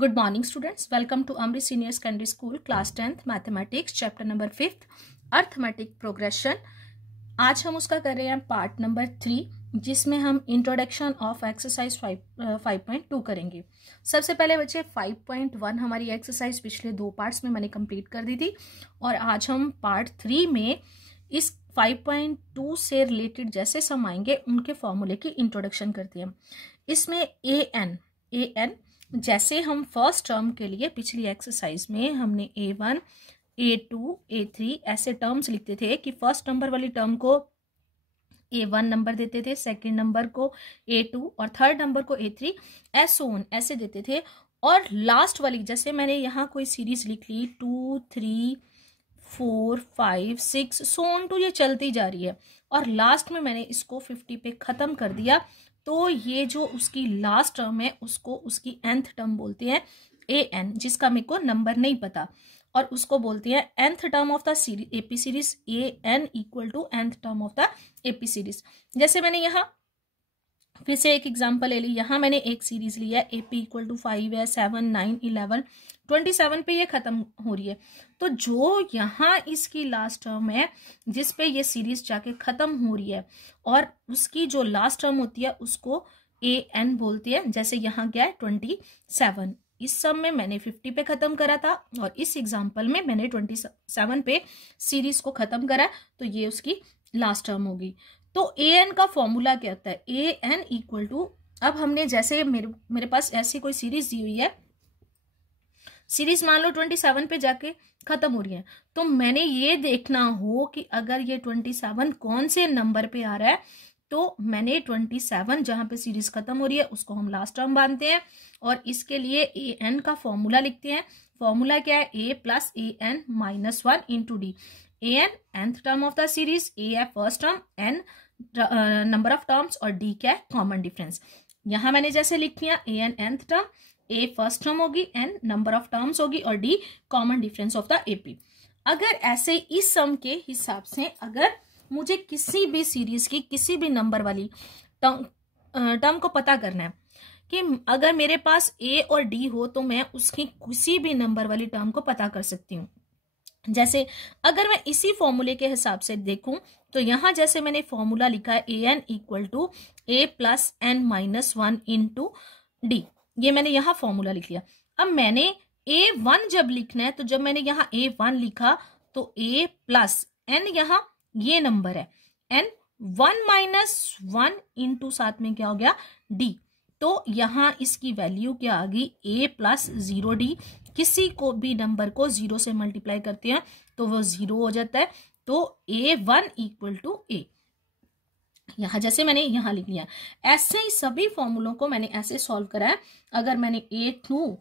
Good morning students, welcome to Amrit senior secondary school class 10th mathematics chapter number 5th arithmetic progression. आज हम उसका कर रहे हैं पार्ट नंबर 3, जिसमें हम इंट्रोडक्शन ऑफ एक्सरसाइज 5.2 करेंगे। सबसे पहले बच्चे 5.1 हमारी एक्सरसाइज पिछले 2 पार्ट्स में मैंने कंप्लीट कर दी थी और आज हम पार्ट 3 में इस 5.2 से रिलेटेड जैसे सम आएंगे उनके फॉर्मूले की इंट्रोडक्शन करते हैं। इसमें ए एन जैसे हम फर्स्ट टर्म के लिए पिछली एक्सरसाइज में हमने A1, A2, A3 ऐसे टर्म्स लिखते थे कि फर्स्ट नंबर वाली टर्म को A1 नंबर देते थे, सेकंड नंबर को A2 और थर्ड नंबर को A3 ऐसे देते थे। और लास्ट वाली जैसे मैंने यहाँ कोई सीरीज लिख ली 2, 3, 4, 5, 6 सो ऑन टू ये चलती जा रही है और लास्ट में मैंने इसको 50 पे खत्म कर दिया, तो ये जो उसकी लास्ट टर्म है उसको उसकी nth टर्म बोलते हैं an, जिसका मेरे को नंबर नहीं पता, और उसको बोलते हैं nth term of the series AP series. an equal to nth term of the AP series. जैसे मैंने यहाँ फिर से एक एग्जांपल ले ली, यहाँ मैंने एक सीरीज ली है AP इक्वल टू 5 है, 7, 9, 11, 27 पे ये खत्म हो रही है। तो जो यहाँ इसकी लास्ट टर्म है जिस पे ये सीरीज जाके खत्म हो रही है और उसकी जो लास्ट टर्म होती है उसको AN बोलते हैं। जैसे यहाँ क्या है 27, इस सम में मैंने 50 पे खत्म करा था और इस एग्जाम्पल में मैंने 27 पे सीरीज को खत्म करा, तो ये उसकी लास्ट टर्म होगी। तो an का फॉर्मूला क्या होता है, an इक्वल टू, अब हमने जैसे मेरे पास ऐसी कोई सीरीज दी हुई है, सीरीज मान लो 27 पे जाके खत्म हो रही है, तो मैंने ये देखना हो कि अगर ये 27 कौन से नंबर पे आ रहा है, तो मैंने 27 जहां पे सीरीज खत्म हो रही है उसको हम लास्ट टर्म मानते हैं और इसके लिए an का फॉर्मूला लिखते हैं। फॉर्मूला क्या है, a plus an minus 1 into D. an nth term of the series, a है first term, n number of terms और d क्या है कॉमन डिफरेंस। यहां मैंने जैसे लिख लिया an nth term, a first term होगी, n नंबर ऑफ टर्म्स होगी और d common difference of the AP. अगर ऐसे इस सम के हिसाब से अगर मुझे किसी भी सीरीज की किसी भी नंबर वाली टर्म को पता करना है कि अगर मेरे पास a और d हो तो मैं उसकी किसी भी नंबर वाली टर्म को पता कर सकती हूँ। जैसे अगर मैं इसी फॉर्मूले के हिसाब से देखूं तो यहां जैसे मैंने फॉर्मूला लिखा है an equal to a plus n minus 1 into d, ये मैंने यहाँ फॉर्मूला लिख लिया। अब मैंने a1 जब लिखना है तो जब मैंने यहाँ a1 लिखा तो a प्लस n यहाँ ये नंबर है n 1 माइनस 1 इंटू साथ में क्या हो गया d, तो यहाँ इसकी वैल्यू क्या आ गई a प्लस 0d। किसी को भी नंबर को 0 से मल्टीप्लाई करते हैं तो वो 0 हो जाता है, तो a1 इक्वल टू a। यहाँ जैसे मैंने यहाँ लिख लिया, ऐसे ही सभी फॉर्मूलों को मैंने ऐसे सॉल्व करा है। अगर मैंने a2,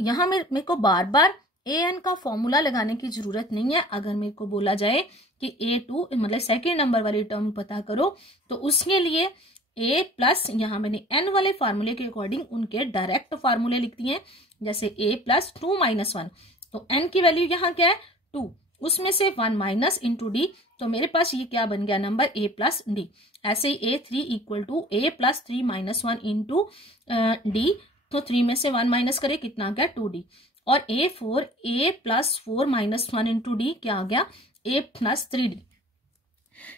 यहाँ मेरे को बार बार an का फॉर्मूला लगाने की जरूरत नहीं है। अगर मेरे को बोला जाए कि a2 मतलब सेकेंड नंबर वाली टर्म पता करो तो उसके लिए a प्लस, यहाँ मैंने n वाले फार्मूले के अकॉर्डिंग उनके डायरेक्ट फार्मूले लिख दिए, जैसे a प्लस 2 माइनस 1, तो n की वैल्यू यहाँ क्या है 2, उसमें से 1 माइनस इंटू डी, तो मेरे पास ये क्या बन गया नंबर a प्लस डी। ऐसे ही a3 equal to a plus 3 minus 1 into d, तो 3 में से 1 माइनस करे कितना आ गया 2d। और a4 a plus 4 minus 1 into D क्या आ गया a प्लस 3d।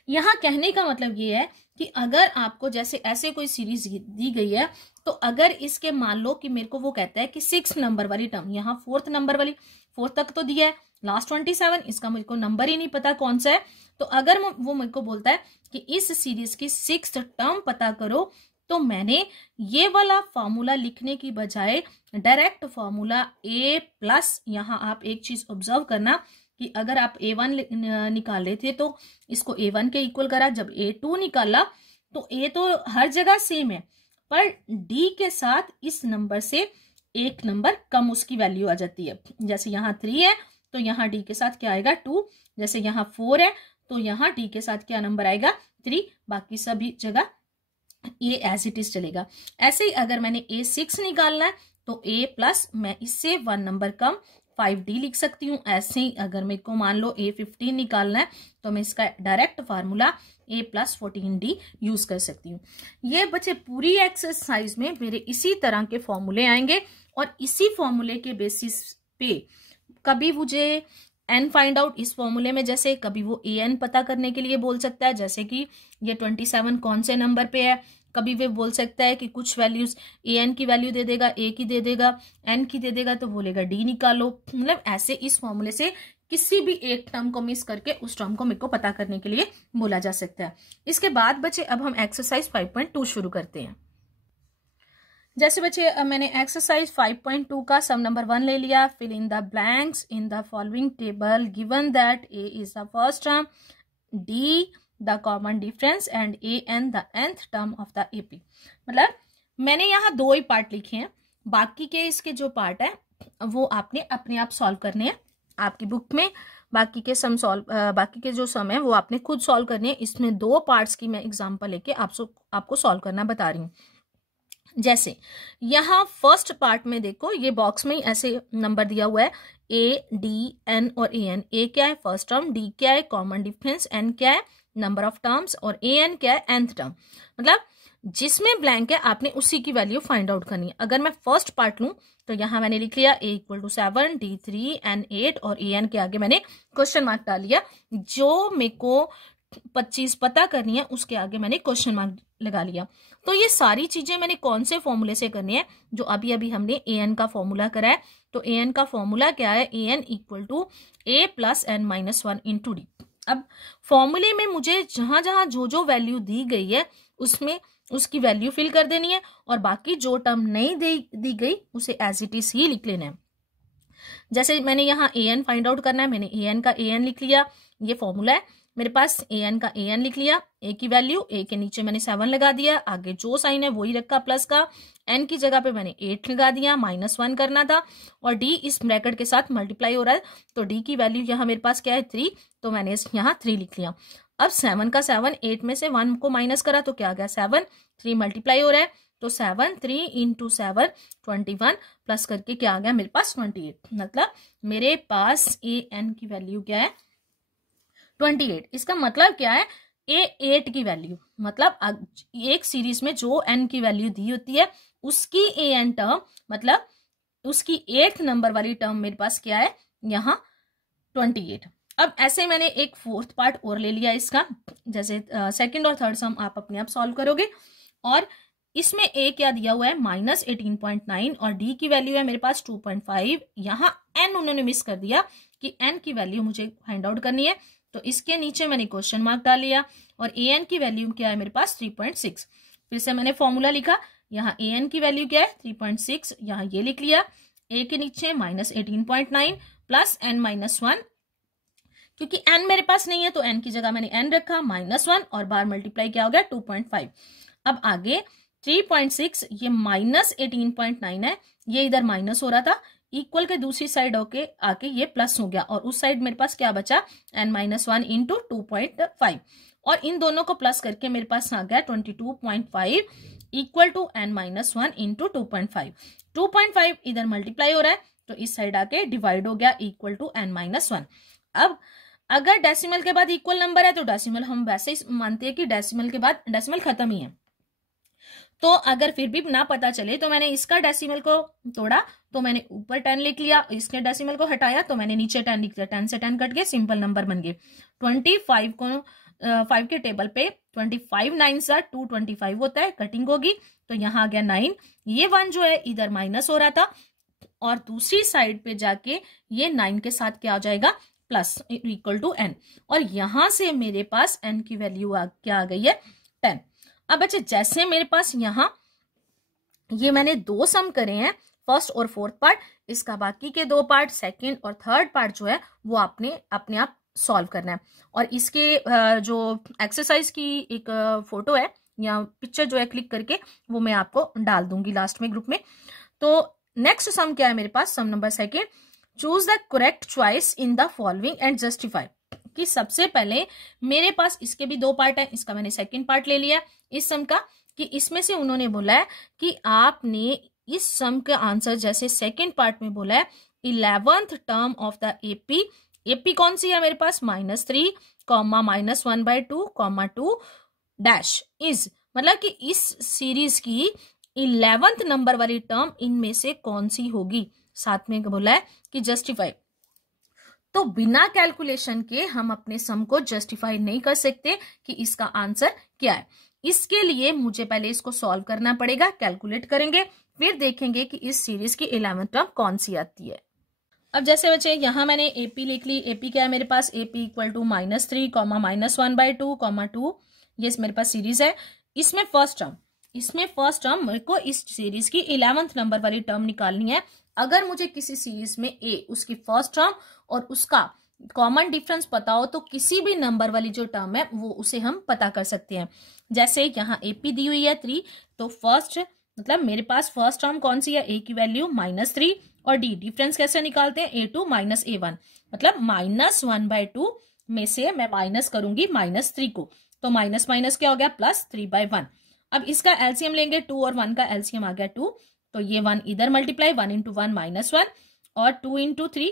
यहाँ कहने का मतलब ये है कि अगर आपको जैसे ऐसे कोई सीरीज दी गई है तो अगर इसके मान लो कि मेरे को वो कहता है कि 6 नंबर वाली टर्म, यहाँ 4th नंबर वाली 4 तक तो दिया है, लास्ट 27, इसका मुझे को नंबर ही नहीं पता कौन सा है, तो अगर वो मेरे को बोलता है कि इस सीरीज की 6th टर्म पता करो, तो मैंने ये वाला फॉर्मूला लिखने की बजाय डायरेक्ट फॉर्मूला a प्लस, यहाँ आप एक चीज ऑब्जर्व करना कि अगर आप a1 निकाल रहे थे तो इसको a1 के इक्वल करा, जब a2 निकाला तो a तो हर जगह सेम है पर d के साथ इस नंबर से एक नंबर कम उसकी वैल्यू आ जाती है। जैसे यहाँ 3 है तो यहाँ d के साथ क्या आएगा 2, जैसे यहाँ 4 है तो यहाँ d के साथ क्या नंबर आएगा 3, बाकी सभी जगह ये एज इट इज चलेगा। ऐसे ही अगर मैंने a6 निकालना है तो a प्लस मैं इससे 1 नंबर कम 5d लिख सकती हूँ। ऐसे ही अगर मेरे को मान लो a15 निकालना है तो मैं इसका direct formula a plus 14d use कर सकती हूँ। ये बच्चे पूरी एक्सरसाइज में मेरे इसी तरह के फॉर्मूले आएंगे और इसी फॉर्मूले के बेसिस पे कभी मुझे एन फाइंड आउट इस फॉर्मूले में, जैसे कभी वो ए एन पता करने के लिए बोल सकता है, जैसे कि ये 27 कौन से नंबर पे है। कभी वे बोल सकता है कि कुछ वैल्यूज ए एन की वैल्यू दे देगा, ए की दे देगा, एन की दे देगा, तो बोलेगा डी निकालो। मतलब ऐसे इस फॉर्मूले से किसी भी एक टर्म को मिस करके उस टर्म को मेरे को पता करने के लिए बोला जा सकता है। इसके बाद बच्चे अब हम एक्सरसाइज 5.2 शुरू करते हैं। जैसे बच्चे अब मैंने एक्सरसाइज 5.2 का सम नंबर 1 ले लिया। Fill in the blanks in the following table given that a is the first term, d the common difference and a n the nth term of the AP. मतलब मैंने यहाँ 2 ही पार्ट लिखे हैं, बाकी के इसके जो पार्ट है वो आपने अपने आप सॉल्व करने हैं आपकी बुक में। बाकी के जो सम है वो आपने खुद सॉल्व करने हैं। इसमें 2 पार्ट्स की मैं एग्जांपल लेके आपको सॉल्व करना बता रही हूँ। जैसे यहाँ फर्स्ट पार्ट में देखो, ये बॉक्स में ही ऐसे नंबर दिया हुआ है ए डी एन और ए एन। ए क्या है फर्स्ट टर्म, डी क्या है कॉमन डिफरेंस, एन क्या है नंबर ऑफ टर्म्स और ए एन क्या है nth टर्म। मतलब जिसमें ब्लैंक है आपने उसी की वैल्यू फाइंड आउट करनी है। अगर मैं फर्स्ट पार्ट लूं तो यहाँ मैंने लिख लिया ए इक्वल टू 7, डी 3, एन 8 और ए एन के आगे मैंने क्वेश्चन मार्क डाल लिया। जो मेरे को 25 पता करनी है उसके आगे मैंने क्वेश्चन मार्क लगा लिया। तो ये सारी चीजें मैंने कौन से फॉर्मूले से करनी है, जो अभी अभी हमने ए एन का फॉर्मूला करा है। तो ए एन का फॉर्मूला क्या है, A N equal to A plus N minus 1 into D. अब फॉर्मूले में मुझे जहां जहां जो जो वैल्यू दी गई है उसमें उसकी वैल्यू फिल कर देनी है, और बाकी जो टर्म नहीं दी गई उसे एज इट इज ही लिख लेना है। जैसे मैंने यहाँ ए एन फाइंड आउट करना है, मैंने ए एन का ए एन लिख लिया, ये फॉर्मूला है मेरे पास। ए एन का ए एन लिख लिया, ए की वैल्यू ए के नीचे मैंने 7 लगा दिया, आगे जो साइन है वही रखा प्लस का, एन की जगह पे मैंने 8 लगा दिया, -1 करना था, और डी इस ब्रैकेट के साथ मल्टीप्लाई हो रहा है तो डी की वैल्यू यहाँ मेरे पास क्या है 3, तो मैंने यहाँ 3 लिख लिया। अब 7 का 7 8 में से 1 को माइनस करा तो क्या आ गया 7, 3 मल्टीप्लाई हो रहा है तो 7 3 इंटू 7 21 प्लस करके क्या आ गया मेरे पास 28। मतलब मेरे पास ए एन की वैल्यू क्या है 28। इसका मतलब क्या है ए 8 की वैल्यू, मतलब एक सीरीज में जो एन की वैल्यू दी होती है उसकी ए एन टर्म, मतलब उसकी 8th नंबर वाली टर्म मेरे पास क्या है यहाँ 28। अब ऐसे मैंने एक 4th पार्ट और ले लिया इसका। जैसे सेकंड और थर्ड सम आप अपने आप सॉल्व करोगे, और इसमें ए क्या दिया हुआ है -18.9 और डी की वैल्यू है मेरे पास 2.5। यहाँ एन उन्होंने मिस कर दिया कि एन की वैल्यू मुझे फाइंड आउट करनी है, तो इसके नीचे मैंने क्वेश्चन मार्क डाल लिया, और ए एन की वैल्यू क्या है मेरे पास 3.6। फिर से मैंने फॉर्मूला लिखा, यहाँ ए एन की वैल्यू क्या है 3.6, यहाँ ये लिख लिया, ए के नीचे -18.9 प्लस n -1, क्योंकि n मेरे पास नहीं है तो n की जगह मैंने n रखा, -1 और बार मल्टीप्लाई क्या हो गया 2.5। अब आगे 3.6 ये -18.9 है, ये इधर माइनस हो रहा था, इक्वल के दूसरी साइड होके आके ये प्लस हो गया, और उस साइड मेरे पास क्या बचा n-1 इंटू 2.5, और इन दोनों को प्लस करके मेरे पास आ गया 22.5 इक्वल टू n-1 इंटू 2.5। 2.5 इधर मल्टीप्लाई हो रहा है तो इस साइड आके डिवाइड हो गया इक्वल टू n-1। अब अगर डेसिमल के बाद इक्वल नंबर है तो डेसिमल हम वैसे ही मानते हैं कि डेसिमल के बाद डेसिमल खत्म ही है। तो अगर फिर भी ना पता चले तो मैंने इसका डेसिमल को तोड़ा तो मैंने ऊपर 10 लिख लिया, इसके डेसिमल को हटाया तो मैंने नीचे 10 लिख दिया, 10 से 10 कट गए, सिंपल नंबर बन गए। 25 को 5 के टेबल पे 25 9 से 225 होता है, कटिंग होगी तो यहाँ आ गया 9। ये 1 जो है इधर माइनस हो रहा था और दूसरी साइड पे जाके ये 9 के साथ क्या आ जाएगा प्लस इक्वल टू n, और यहां से मेरे पास n की वैल्यू क्या आ गई है 10। अब बच्चे जैसे मेरे पास यहाँ ये मैंने 2 सम करे हैं, फर्स्ट और फोर्थ पार्ट, इसका बाकी के 2 पार्ट सेकंड और थर्ड पार्ट जो है वो आपने अपने आप सॉल्व करना है। और इसके जो एक्सरसाइज की एक फोटो है या पिक्चर जो है क्लिक करके वो मैं आपको डाल दूंगी लास्ट में ग्रुप में। तो नेक्स्ट सम क्या है मेरे पास, sum number second, choose the correct choice in the following and justify. कि सबसे पहले मेरे पास इसके भी 2 पार्ट है, इसका मैंने सेकंड पार्ट ले लिया इस सम का, कि इसमें से उन्होंने बोला है कि आपने इस सम का आंसर जैसे सेकंड पार्ट में बोला है 11th term of the AP, AP कौन सी है मेरे पास -3, -1/2, 2 डैश इज, मतलब कि इस सीरीज की 11th नंबर वाली टर्म इनमें से कौन सी होगी। साथ में बोला है कि जस्टिफाई, तो बिना कैलकुलेशन के हम अपने सम को जस्टिफाई नहीं कर सकते कि इसका आंसर क्या है। इसके लिए मुझे पहले इसको सॉल्व करना पड़ेगा, कैलकुलेट करेंगे, फिर देखेंगे कि इस सीरीज की 11th टर्म कौन सी आती है। अब जैसे बच्चे यहाँ मैंने एपी लिख ली। एपी क्या है मेरे पास, एपी इक्वल टू -3, -1/2, -2, ये मेरे पास सीरीज है। इसमें फर्स्ट टर्म मेरे को इस सीरीज की 11th नंबर वाली टर्म निकालनी है। अगर मुझे किसी सीरीज में ए उसकी फर्स्ट टर्म और उसका कॉमन डिफरेंस पता हो तो किसी भी नंबर वाली जो टर्म है वो उसे हम पता कर सकते हैं। जैसे यहाँ एपी दी हुई है 3, तो फर्स्ट मतलब मेरे पास फर्स्ट टर्म कौन सी है, ए की वैल्यू -3 और डी डिफरेंस कैसे निकालते हैं, A2 - A1, मतलब -1/2 में से मैं माइनस करूंगी -3 को, तो माइनस माइनस क्या हो गया +3/1। अब इसका एलसीएम लेंगे, 2 और 1 का एलसीएम आ गया 2, तो ये 1 इधर मल्टीप्लाई, 1 × 1 -1 और 2 × 3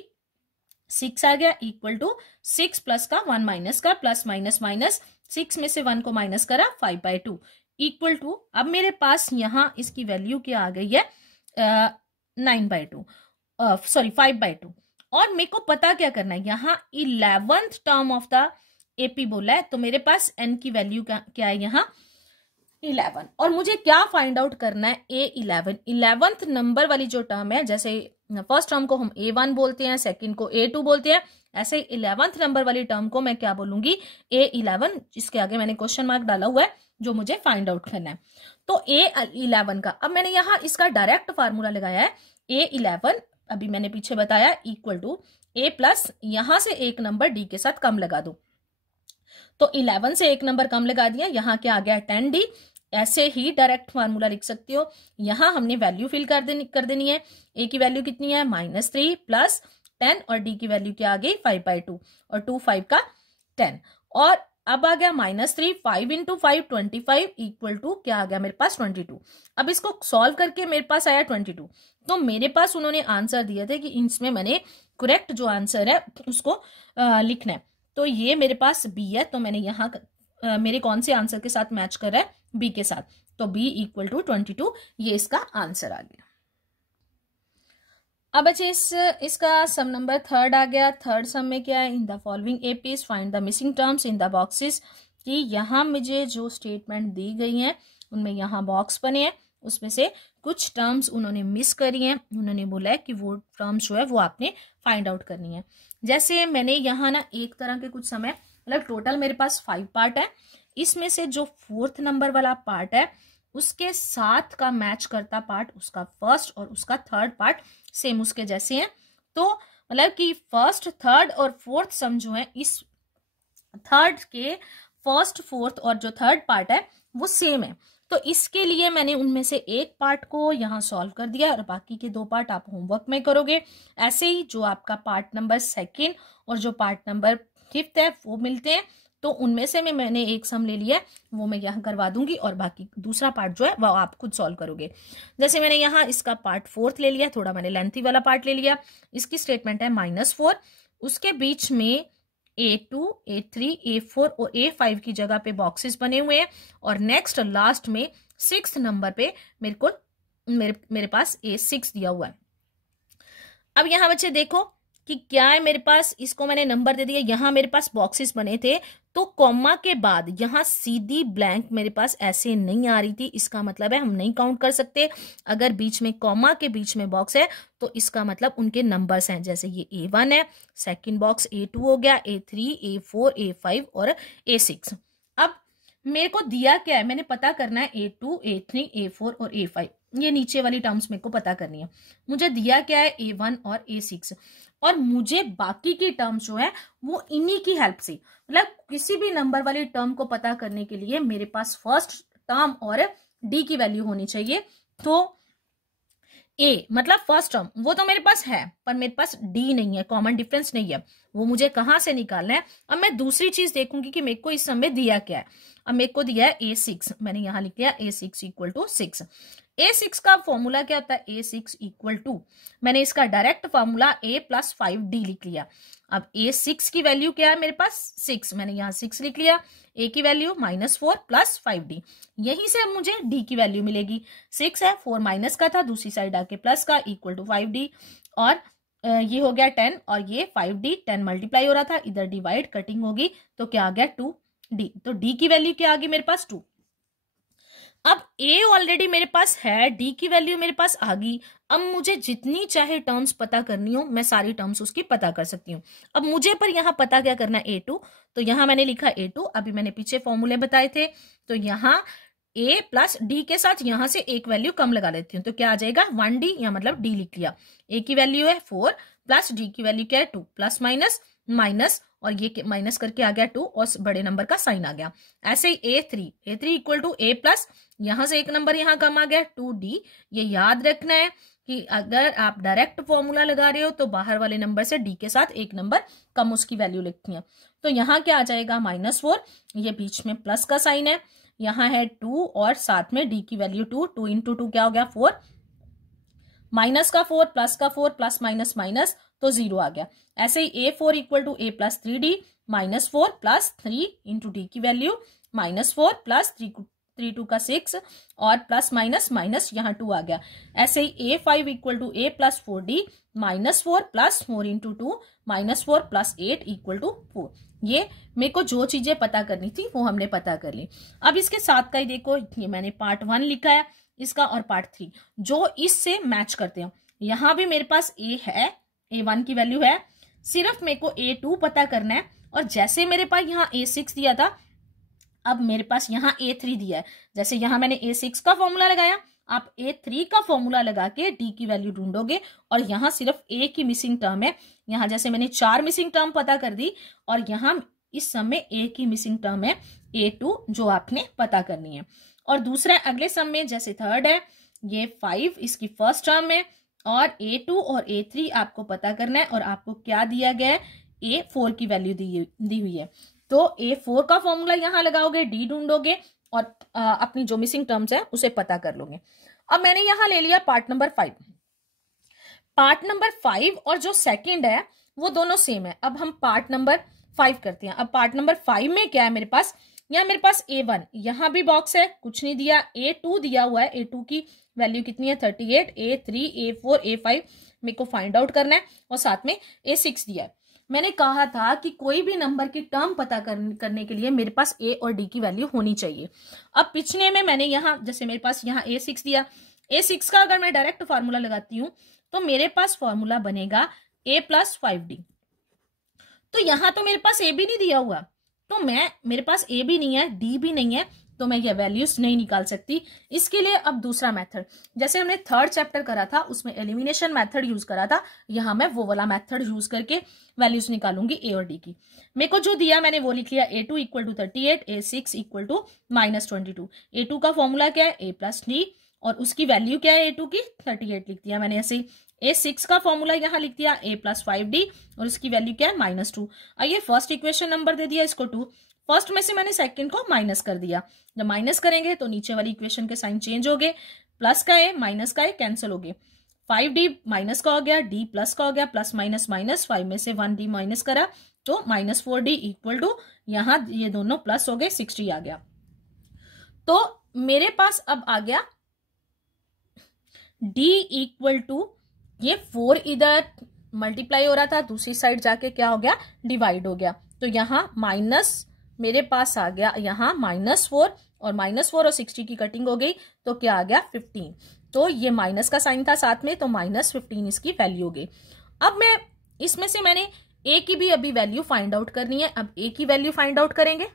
6 आ गया, इक्वल टू 6 प्लस का 1 माइनस का, प्लस माइनस माइनस, 6 में से 1 को माइनस करा 5/2 इक्वल टू, अब मेरे पास यहाँ इसकी वैल्यू क्या आ गई है 5/2 और मेरे को पता क्या करना है, यहाँ 11th term of the AP बोला है, तो मेरे पास एन की वैल्यू क्या है यहाँ 11 और मुझे क्या फाइंड आउट करना है A11। 11th नंबर वाली जो टर्म है, जैसे फर्स्ट टर्म को हम A1 बोलते हैं, सेकंड को A2 बोलते हैं, ऐसे 11th नंबर वाली टर्म को मैं क्या बोलूंगी A11, जिसके आगे मैंने क्वेश्चन मार्क डाला हुआ है जो मुझे फाइंड आउट करना है। तो A11 का अब मैंने यहाँ इसका डायरेक्ट फार्मूला लगाया है, A11 अभी मैंने पीछे बताया इक्वल टू A प्लस यहां से एक नंबर D के साथ कम लगा दो, तो 11 से एक नंबर कम लगा दिया, यहाँ क्या आ गया 10D। ऐसे ही डायरेक्ट फार्मूला लिख सकते हो, यहाँ हमने वैल्यू फिल कर देनी है। ए की वैल्यू कितनी है -3 प्लस 10 और डी की वैल्यू क्या आ गई 5/2 और 2 5 का 10 और अब आ गया -3, 5 × 5 25 इक्वल टू क्या आ गया मेरे पास 22। अब इसको सॉल्व करके मेरे पास आया 22, तो मेरे पास उन्होंने आंसर दिए थे कि इसमें मैंने करेक्ट जो आंसर है उसको लिखना है, तो ये मेरे पास बी है, तो मैंने यहाँ मेरे कौन से आंसर के साथ मैच कर रहा है बी के साथ, तो बी इक्वल टू 22, ये इसका आंसर आ गया। अब अच्छे इसका सम नंबर 3 आ गया। थर्ड सम में क्या है, इन the following APs find the missing terms in the boxes, कि यहाँ मुझे जो स्टेटमेंट दी गई हैं उनमें यहाँ बॉक्स बने हैं, उसमें से कुछ टर्म्स उन्होंने मिस करी हैं। उन्होंने बोला है कि वो टर्म्स जो है वो आपने फाइंड आउट करनी है। जैसे मैंने यहाँ ना एक तरह के कुछ समय मतलब टोटल मेरे पास 5 पार्ट है, इसमें से जो 4th नंबर वाला पार्ट है उसके साथ का मैच करता पार्ट उसका फर्स्ट और उसका थर्ड पार्ट सेम उसके जैसे हैं, तो मतलब कि फर्स्ट, थर्ड और फोर्थ सम जो है इस थर्ड के फर्स्ट, फोर्थ और जो थर्ड पार्ट है वो सेम है। तो इसके लिए मैंने उनमें से एक पार्ट को यहाँ सॉल्व कर दिया और बाकी के 2 पार्ट आप होमवर्क में करोगे। ऐसे ही जो आपका पार्ट नंबर 2 और जो पार्ट नंबर 5 है वो मिलते हैं, तो उनमें से मैंने एक सम ले लिया, वो मैं यहाँ करवा दूंगी और बाकी दूसरा पार्ट जो है वो आप खुद सॉल्व करोगे। जैसे मैंने यहाँ इसका पार्ट 4th ले लिया, थोड़ा मैंने लेंथी वाला पार्ट ले लिया। इसकी स्टेटमेंट है -4, उसके बीच में A2, A3, A4 और A5 की जगह पे बॉक्सेस बने हुए हैं और नेक्स्ट लास्ट में 6th नंबर पे मेरे पास A6 दिया हुआ है। अब यहाँ बच्चे देखो कि क्या है मेरे पास, इसको मैंने नंबर दे दिया, यहाँ मेरे पास बॉक्सेस बने थे, तो कॉमा के बाद यहाँ सीधी ब्लैंक मेरे पास ऐसे नहीं आ रही थी, इसका मतलब है हम नहीं काउंट कर सकते। अगर बीच में कॉमा के बीच में बॉक्स है तो इसका मतलब उनके नंबर्स हैं, जैसे ये A1 है, सेकंड बॉक्स A2 हो गया, A3, A4, A5 और A6। अब मेरे को दिया क्या है, मैंने पता करना है A2, A3, A4 और A5, ये नीचे वाली टर्म्स मेरे को पता करनी है। मुझे दिया क्या है A1 और A6 और मुझे बाकी की टर्म्स जो है वो इन्हीं की हेल्प से, मतलब किसी भी नंबर वाली टर्म को पता करने के लिए मेरे पास फर्स्ट टर्म और डी की वैल्यू होनी चाहिए। तो ए मतलब फर्स्ट टर्म वो तो मेरे पास है, पर मेरे पास डी नहीं है, कॉमन डिफरेंस नहीं है, वो मुझे कहां से निकालना है। अब मैं दूसरी चीज देखूंगी कि मेरे को इस समय दिया क्या है। अब मेरे को दिया है A6, मैंने यहां लिख लिया A6 = 6। A6 का फॉर्मूला क्या होता है, A6 इक्वल टू, मैंने इसका direct formula A plus 5D लिख लिया। अब A6 की वैल्यू क्या है मेरे पास 6, मैंने यहाँ 6 लिख लिया। A की वैल्यू -4 प्लस 5D, यहीं से अब मुझे D की वैल्यू मिलेगी। 6 है, 4 माइनस का था, दूसरी साइड आके प्लस का, इक्वल टू 5D, और ये हो गया 10 और ये 5D, 10 मल्टीप्लाई हो रहा था, इधर डिवाइड कटिंग होगी तो क्या आ गया 2D। तो D की वैल्यू क्या आ गई मेरे पास 2। अब A ऑलरेडी मेरे पास है, D की वैल्यू मेरे पास आ गई। अब मुझे जितनी चाहे टर्म्स पता करनी हो मैं सारी टर्म्स उसकी पता कर सकती हूँ। अब मुझे पर यहाँ पता क्या करना है A2, तो यहाँ मैंने लिखा A2, अभी मैंने पीछे फॉर्मूले बताए थे, तो यहाँ A प्लस D के साथ यहाँ से एक वैल्यू कम लगा लेती हूँ, तो क्या आ जाएगा 1D, या मतलब D लिख लिया। A की वैल्यू है 4 प्लस D की वैल्यू क्या है 2, प्लस माइनस माइनस, और ये माइनस करके आ गया 2 और बड़े नंबर का साइन आ गया। ऐसे ही A3 equal to A plus, यहां से एक नंबर यहां कम आ गया 2D। ये याद रखना है कि अगर आप डायरेक्ट फॉर्मूला लगा रहे हो तो बाहर वाले नंबर से D के साथ एक नंबर कम उसकी वैल्यू लिखती है। तो यहाँ क्या आ जाएगा -4, ये बीच में प्लस का साइन है, यहाँ है 2 और साथ में D की वैल्यू 2, 2 इंटू 2 क्या हो गया 4, माइनस का 4 प्लस का 4 प्लस माइनस माइनस तो 0 आ गया। ऐसे ही A4 equal to A plus 3D, -4 plus 3 into D की वैल्यू -4 प्लस 3 2 का 6 और प्लस माइनस माइनस यहाँ 2 आ गया। ऐसे ही A5 equal to A plus 4D, -4 plus 4 into 2 -4 plus 8 equal to 4। ये मेरे को जो चीजें पता करनी थी वो हमने पता कर ली। अब इसके साथ का ही देखो, ये मैंने पार्ट 1 लिखा है इसका और पार्ट 3 जो इससे मैच करते हैं। यहां भी मेरे पास A है, A1 की वैल्यू है, सिर्फ मेरे को A2 पता करना है। और जैसे मेरे पास यहाँ A6 दिया था, अब मेरे पास यहाँ A3 दिया है। जैसे यहाँ मैंने A6 का फॉर्मूला लगाया, आप A3 का फॉर्मूला लगा के D की वैल्यू ढूंढोगे, और यहाँ सिर्फ A की मिसिंग टर्म है। यहाँ जैसे मैंने 4 मिसिंग टर्म पता कर दी, और यहाँ इस सम में A की मिसिंग टर्म है A2 जो आपने पता करनी है। और दूसरा अगले सम में जैसे थर्ड है, ये 5 इसकी फर्स्ट टर्म है, और A2 और A3 आपको पता करना है। और आपको क्या दिया गया है, A4 की वैल्यू दी हुई है। तो A4 का फॉर्मूला यहां लगाओगे, D ढूंढोगे और अपनी जो मिसिंग टर्म्स है उसे पता कर लोगे। अब मैंने यहां ले लिया पार्ट नंबर 5। पार्ट नंबर 5 और जो सेकंड है वो दोनों सेम है। अब हम पार्ट नंबर 5 करते हैं। अब पार्ट नंबर 5 में क्या है मेरे पास, यहाँ मेरे पास A1, यहाँ भी बॉक्स है, कुछ नहीं दिया। A2 दिया हुआ है, A2 की वैल्यू कितनी है 38, A3, A4, A5 मेरे को फाइंड आउट करना है, और साथ में A6 दिया है। मैंने कहा था कि कोई भी नंबर की टर्म पता करने के लिए मेरे पास A और D की वैल्यू होनी चाहिए। अब पिछले में मैंने यहाँ जैसे मेरे पास यहाँ A6 दिया, A6 का अगर मैं डायरेक्ट फार्मूला लगाती हूँ तो मेरे पास फॉर्मूला बनेगा A प्लस 5D। तो यहाँ तो मेरे पास A भी नहीं दिया हुआ, तो मेरे पास A भी नहीं है, D भी नहीं है, तो मैं ये वैल्यूज नहीं निकाल सकती। इसके लिए अब दूसरा मेथड, जैसे हमने थर्ड चैप्टर करा था उसमें एलिमिनेशन मेथड यूज करा था, यहाँ मैं वो वाला मेथड यूज करके वैल्यूज निकालूंगी A और D की। मेरे को जो दिया मैंने वो लिख लिया, A2 equal to 38, A6 equal to -22। A2 का फॉर्मूला क्या है A प्लस D, और उसकी वैल्यू क्या है A2 की 38 लिख दिया मैंने। ऐसे ही A6 का फॉर्मूला यहाँ लिख दिया A प्लस 5D, और इसकी वैल्यू क्या है -2। आइए फर्स्ट इक्वेशन नंबर दे दिया इसको 2, फर्स्ट में से मैंने सेकंड को माइनस कर दिया। जब माइनस करेंगे तो नीचे वाली इक्वेशन के साइन चेंज हो गए, प्लस का है माइनस का है कैंसिल हो गए। 5D माइनस का हो गया, D प्लस का हो गया, प्लस माइनस माइनस, 5 में से 1D माइनस करा तो -4D इक्वल टू, यहाँ ये दोनों प्लस हो गए 60 आ गया। तो मेरे पास अब आ गया D इक्वल टू, ये 4 इधर मल्टीप्लाई हो रहा था, दूसरी साइड जाके क्या हो गया डिवाइड हो गया। तो यहाँ माइनस मेरे पास आ गया, यहाँ -4 और -4 और 60 की कटिंग हो गई तो क्या आ गया 15। तो ये माइनस का साइन था साथ में, तो -15 इसकी वैल्यू हो गई। अब मैं इसमें से मैंने A की भी अभी वैल्यू फाइंड आउट करनी है। अब A की वैल्यू फाइंड आउट करेंगे।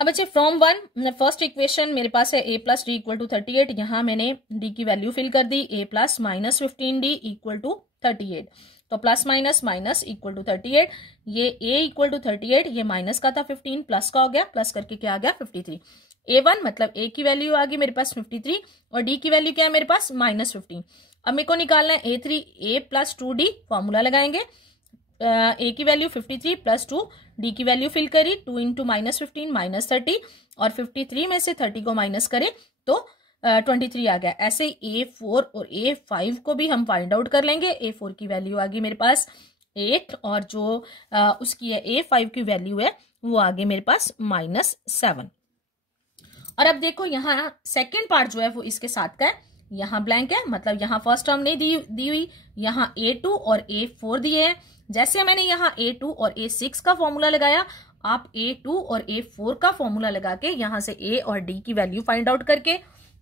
अब बच्चे फ्रॉम 1 फर्स्ट इक्वेशन मेरे पास है A plus D equal to 38, यहाँ मैंने D की वैल्यू फिल कर दी, A plus -15D equal to 38, तो plus minus minus equal to 38, ये A इक्वल टू 38, ये माइनस का था 15, प्लस का हो गया, प्लस करके क्या आ गया 53। A1 मतलब A की वैल्यू आ गई मेरे पास 53, और D की वैल्यू क्या है मेरे पास -15। अब मेरे को निकालना है A3, A plus 2D, formula लगाएंगे। A की वैल्यू 53 प्लस 2, D की वैल्यू फिल करी, 2 इंटू -15 -30, और 53 में से 30 को माइनस करें तो 23 आ गया। ऐसे A4 और A5 को भी हम फाइंड आउट कर लेंगे। A4 की वैल्यू आ गई मेरे पास 8 और जो उसकी है A5 की वैल्यू है वो आ गई मेरे पास -7। और अब देखो यहाँ सेकेंड पार्ट जो है वो इसके साथ का है, यहाँ ब्लैंक है, मतलब यहाँ फर्स्ट टर्म नहीं दी हुई, यहाँ A2 और A4 दिए हैं। जैसे मैंने यहाँ A2 और A6 का फॉर्मूला लगाया, आप A2 और A4 का फॉर्मूला लगा के यहाँ से A और D की वैल्यू फाइंड आउट करके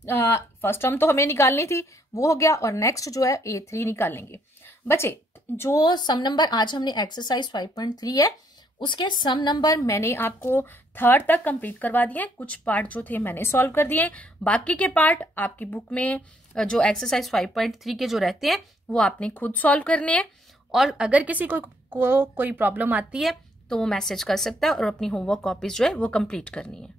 फर्स्ट टर्म तो हमें निकालनी थी, वो हो गया, और नेक्स्ट जो है A3 निकालेंगे। बच्चे जो सम नंबर आज हमने एक्सरसाइज 5.3 है उसके सम नंबर मैंने आपको 3rd तक कंप्लीट करवा दिए। कुछ पार्ट जो थे मैंने सॉल्व कर दिए, बाकी के पार्ट आपकी बुक में जो एक्सरसाइज 5.3 के जो रहते हैं वो आपने खुद सॉल्व करने हैं। और अगर किसी को कोई प्रॉब्लम आती है तो वो मैसेज कर सकता है और अपनी होमवर्क कॉपीज जो है वो कंप्लीट करनी है।